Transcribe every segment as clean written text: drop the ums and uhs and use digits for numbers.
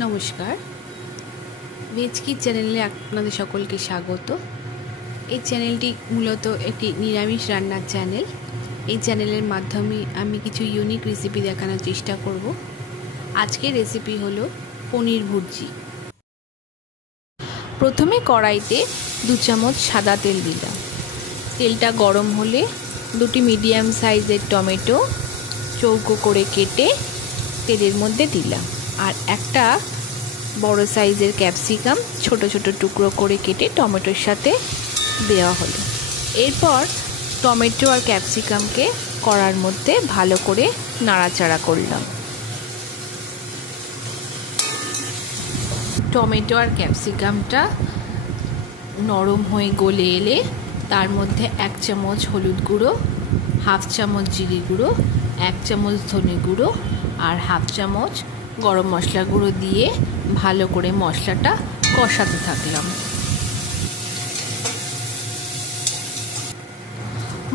নমস্কার, ভেজ কিচ চ্যানেলে আপনাদের সকলকে স্বাগত। এই চ্যানেলটি মূলত একটি নিরামিষ রান্নার চ্যানেল। এই চ্যানেলের মাধ্যমে আমি কিছু ইউনিক রেসিপি দেখানোর চেষ্টা করব। আজকের রেসিপি হলো পনির ভুর্জি। প্রথমে কড়াইতে 2 চামচ সাদা তেল দিলাম। তেলটা গরম হলে 2টি মিডিয়াম সাইজের টমেটো চৌকো করে কেটে তেলের মধ্যে দিলাম, আর একটা বড় সাইজের ক্যাপসিকাম ছোট ছোট টুকরো করে কেটে টমেটোর সাথে দেওয়া হলো। এরপর টমেটো আর ক্যাপসিকামকে কড়ার মধ্যে ভালো করে নাড়াচাড়া করলাম। টমেটো আর ক্যাপসিকামটা নরম হয়ে গলে এলে তার মধ্যে 1 চামচ হলুদ গুঁড়ো, 1/2 চামচ জিরে গুঁড়ো, 1 চামচ ধনে গুঁড়ো আর 1/2 চামচ গরম মশলা গুঁড়ো দিয়ে ভালো করে মশলাটা কষাতে থাকলাম।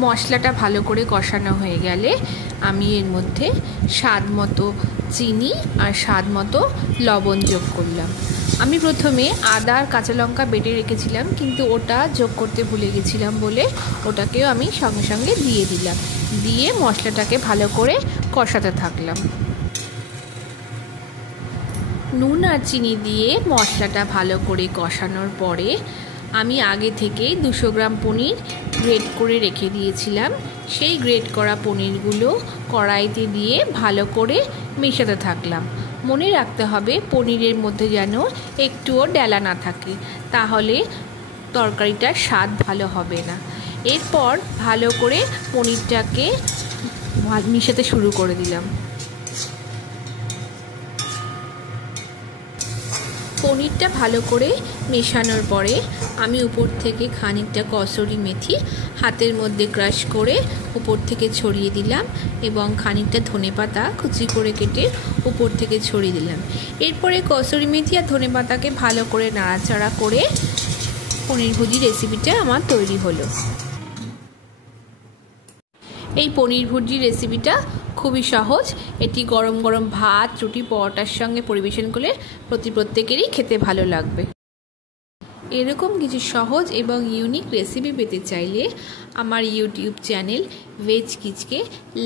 মশলাটা ভালো করে কষানো হয়ে গেলে আমি এর মধ্যে স্বাদ মতো চিনি আর স্বাদ মতো লবণ যোগ করলাম। আমি প্রথমে আদা আর কাঁচা লঙ্কা বেটে রেখেছিলাম, কিন্তু ওটা যোগ করতে ভুলে গেছিলাম বলে ওটাকেও আমি সঙ্গে সঙ্গে দিয়ে দিলাম। দিয়ে মশলাটাকে ভালো করে কষাতে থাকলাম। নুন আর চিনি দিয়ে মশলাটা ভালো করে কষানোর পরে আমি আগে থেকেই 200 গ্রাম পনির গ্রেট করে রেখে দিয়েছিলাম। সেই গ্রেট করা পনিরগুলো কড়াইতে দিয়ে ভালো করে মেশাতে থাকলাম। মনে রাখতে হবে পনিরের মধ্যে যেন একটুও ডেলা না থাকে, তাহলে তরকারিটার স্বাদ ভালো হবে না। এরপর ভালো করে পনিরটাকে মিশাতে শুরু করে দিলাম। পনিরটা ভালো করে মেশানোর পরে আমি উপর থেকে খানিকটা কসুরি মেথি হাতের মধ্যে ক্রাশ করে উপর থেকে ছড়িয়ে দিলাম এবং খানিকটা ধনেপাতা কুচি করে কেটে উপর থেকে ছড়িয়ে দিলাম। এরপরে কসুরি মেথি আর ধনেপাতাকে ভালো করে নাড়াচাড়া করে পনির ভুজি রেসিপিটা আমার তৈরি হলো। এই পনির ভুর্জি রেসিপিটা খুবই সহজ। এটি গরম গরম ভাত, রুটি, পরোটার সঙ্গে পরিবেশন করলে প্রত্যেকেরই খেতে ভালো লাগবে। এরকম কিছু সহজ এবং ইউনিক রেসিপি পেতে চাইলে আমার ইউটিউব চ্যানেল ভেজ কিচকে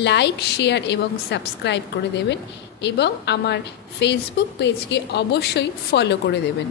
লাইক, শেয়ার এবং সাবস্ক্রাইব করে দেবেন এবং আমার ফেসবুক পেজকে অবশ্যই ফলো করে দেবেন।